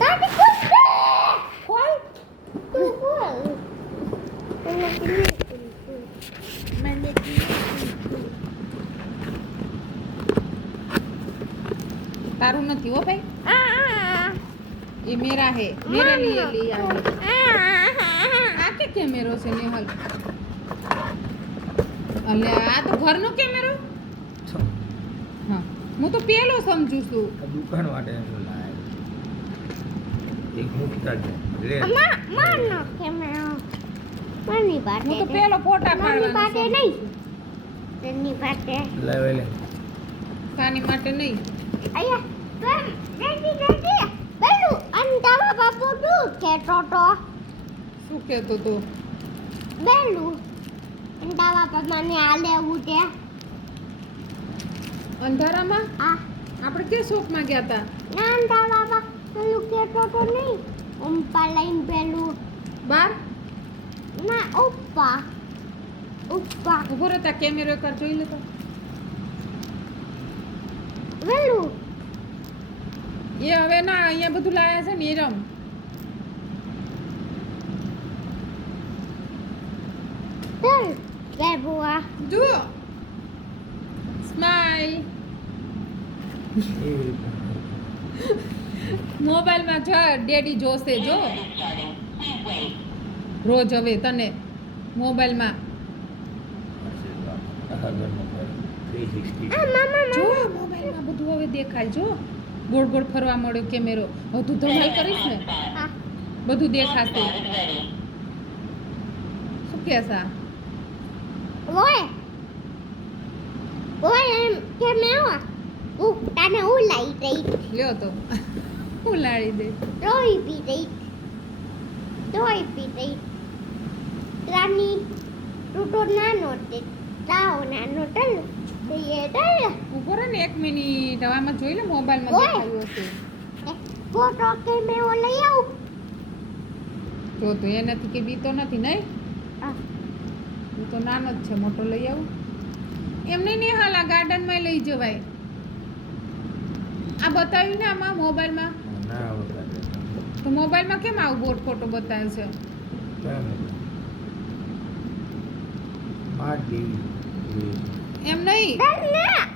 દાદી ખોલ ખોલ તું ખોલ મને તારું નથી હો ભાઈ ये मेरा है मेरे लिए लिया है આ કે કેમેરો છે નેહલ અલે આ તો ઘરનો કેમેરો હા હું તો પેલો સમજુ છું દુકાન માટે લાય એક મુકતા જ લે માનો કેમેરો મની પાસે હું તો પેલો ફોટા મની પાસે પાડવાનો નહીં તેની પાસે લાવ લે સાની માટે નહીં આયા બેન રેડી બેલું અંતાવા બાપુ તું કેતો તો શું કહેતો તો બેલું અંતાવા બાપા મને આ લેવું છે અંધારામાં આ આપણે કે શોપમાં ગયા હતા ના અંતાવા બાપા પેલું કેતો તો નહીં ઉંપા લઈને પેલું બાર ના ઉપા ઉભો રહેતા કેમેરો એકવાર જોઈ લેતો બેલું એ હવે ના અહીંયા બધું લાયા છે ને એ રમ ચાલ કે બુઆ જુઓ સ્માઈલ મોબાઈલમાં જો ડેડી જોશે જો રોજ હવે તને મોબાઈલમાં આ મામા જો મોબાઈલમાં બધું હવે દેખાય જો ગોળ ગોળ ફરવા મળ્યો કેમેરો હવે તું ધમાલ કરીશ ને આ બધું દેખાશે શું કહેશા ઓય એમ કે મેવા તને ઉલાઈ દઈ લ્યો તો ઉલાડી દે રોઈ પી દઈ રાની તું તો નાનો તે તાવ નાનો તલ એ તલ ઉભો રહે ને 1 મિનિટ હવે આમાં જોઈ લે મોબાઈલમાં ઓય. દેખાયું હશે ફોટો કે મેવો લઈ આવું જો તો એનાથી કે બીતો નથી નહીં આ હું તો નાનો જ છે મોટો લઈ આવું એમ નહીં હાલ આ ગાર્ડનમાં લઈ જવાય આ બતાવ્યું ને આમાં મોબાઈલમાં ના આવતા તો મોબાઈલમાં કેમ આવું બોટ ફોટો બતાવ્યો છે કેમ માર દેવી એમ નહીં ના